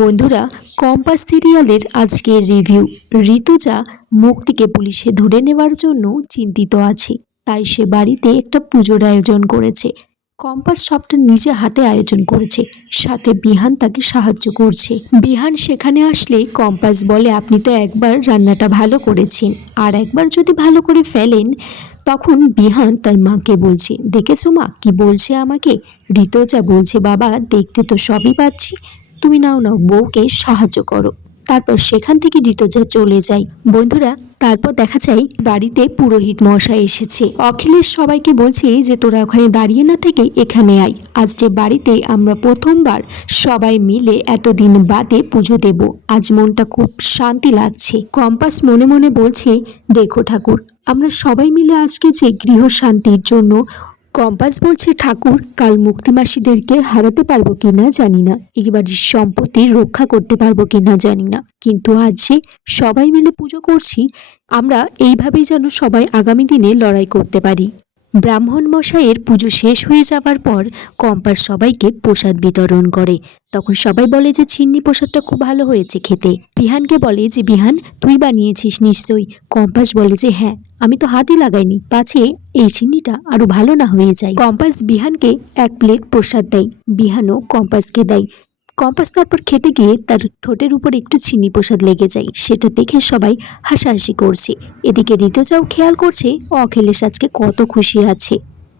বন্ধুরা, কম্পাস সিরিয়ালের আজকের রিভিউ। ঋতুজা মুক্তিকে পুলিশে ধরে নেওয়ার জন্য চিন্তিত আছে, তাই সে বাড়িতে একটা পুজোর আয়োজন করেছে। কম্পাস সবটা নিজে হাতে আয়োজন করেছে, সাথে বিহান তাকে সাহায্য করছে। বিহান সেখানে আসলে কম্পাস বলে, আপনি তো একবার রান্নাটা ভালো করেছেন, আর একবার যদি ভালো করে ফেলেন। তখন বিহান তার মাকে বলছে, দেখেছো মা কি বলছে আমাকে? ঋতুজা বলছে, বাবা দেখতে তো সবই পাচ্ছি, তুমি নাও বউকে সাহায্য করো। তারপর সেখান থেকে ঋতুজা চলে যায়। বন্ধুরা, তারপর দেখা যায় বাড়িতে পুরোহিত মশাই এসেছে। অখিলেশ সবাইকে বলছে যে তোরা ওখানে দাঁড়িয়ে না থেকে এখানে আয়, আজ যে বাড়িতে আমরা প্রথমবার সবাই মিলে এতদিন বাদে পুজো দেব, আজ মনটা খুব শান্তি লাগছে। কম্পাস মনে মনে বলছে, দেখো ঠাকুর, আমরা সবাই মিলে আজকে যে গৃহ শান্তির জন্য। কম্পাস বলছে, ঠাকুর কাল মুক্তিমাসীদেরকে হারাতে পারবো কিনা জানি না, এই বাড়ির সম্পত্তি রক্ষা করতে পারবো কিনা জানি না, কিন্তু আজ যে সবাই মিলে পুজো করছি, আমরা এইভাবেই যেন সবাই আগামী দিনে লড়াই করতে পারি। ব্রাহ্মণ মশাইয়ের পুজো শেষ হয়ে যাবার পর কম্পাস সবাইকে প্রসাদ বিতরণ করে। তখন সবাই বলে যে চিন্নি প্রসাদটা খুব ভালো হয়েছে খেতে। বিহানকে বলে যে, বিহান তুই বানিয়েছিস নিশ্চয়ই? কম্পাস বলে যে, হ্যাঁ, আমি তো হাতই লাগাইনি, পাছে এই চিন্নিটা আরো ভালো না হয়ে যায়। কম্পাস বিহানকে এক প্লেট প্রসাদ দেয়, বিহানও কম্পাসকে দেয়। কম্পাস তারপর খেতে গিয়ে তার ঠোঁটের উপর একটু চিনি প্রসাদ লেগে যায়, সেটা দেখে সবাই হাসাহাসি করছে। এদিকে ঋতুজাও খেয়াল করছে অখিলেশ আজকে কত খুশি আছে।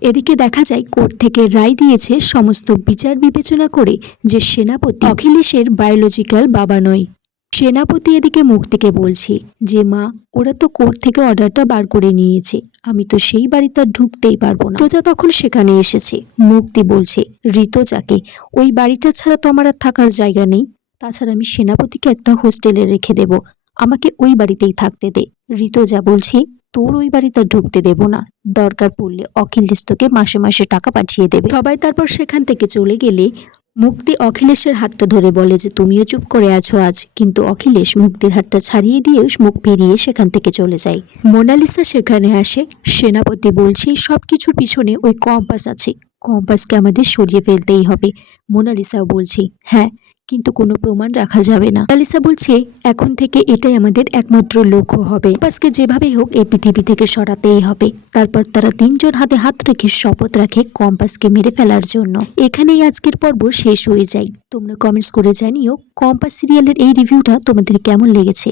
এদিকে দেখা যায় কোর্ট থেকে রায় দিয়েছে সমস্ত বিচার বিবেচনা করে যে সেনাপতি অখিলেশের বায়োলজিক্যাল বাবা নয়। সেনাপতি এদিকে মুক্তিকে বলছে যে, মা ওরা তো কোর্ট থেকে অর্ডারটা বার করে নিয়েছে, আমি তো সেই বাড়িতে ঢুকতেই পারবো না। ঋতুজা তখন সেখানে এসেছে। মুক্তি বলছে ঋতুজাকে, ওই বাড়িটা ছাড়া তো আমার আর থাকার জায়গা নেই, তাছাড়া আমি সেনাপতিকে একটা হোস্টেলে রেখে দেব, আমাকে ওই বাড়িতেই থাকতে দে। ঋতুজা বলছে, তোর ওই বাড়িতে ঢুকতে দেব না, দরকার পড়লে অখিলেশ তোকে মাসে মাসে টাকা পাঠিয়ে দেবে। সবাই তারপর সেখান থেকে চলে গেলে মুক্তি অখিলেশের হাতটা ধরে বলে যে, তুমিও চুপ করে আছো আজ, কিন্তু অখিলেশ মুক্তির হাতটা ছাড়িয়ে দিয়ে মুখ ফিরিয়ে সেখান থেকে চলে যায়। মোনালিসা সেখানে আসে। সেনাপতি বলছে, সবকিছুর পিছনে ওই কম্পাস আছে, কম্পাসকে আমাদের সরিয়ে ফেলতেই হবে। মোনালিসাও বলছে, হ্যাঁ, কিন্তু কোনো প্রমাণ রাখা যাবে না। মোনালিসা বলছে, এখন থেকে এটাই আমাদের একমাত্র লক্ষ্য হবে, কম্পাসকে যেভাবেই হোক এই পৃথিবী থেকে সরাতেই হবে। তারপর তারা তিনজন হাতে হাত রেখে শপথ রাখে কম্পাসকে মেরে ফেলার জন্য। এখানেই আজকের পর্ব শেষ হয়ে যায়। তোমরা কমেন্টস করে জানিও কম্পাস সিরিয়ালের এই রিভিউটা তোমাদের কেমন লেগেছে।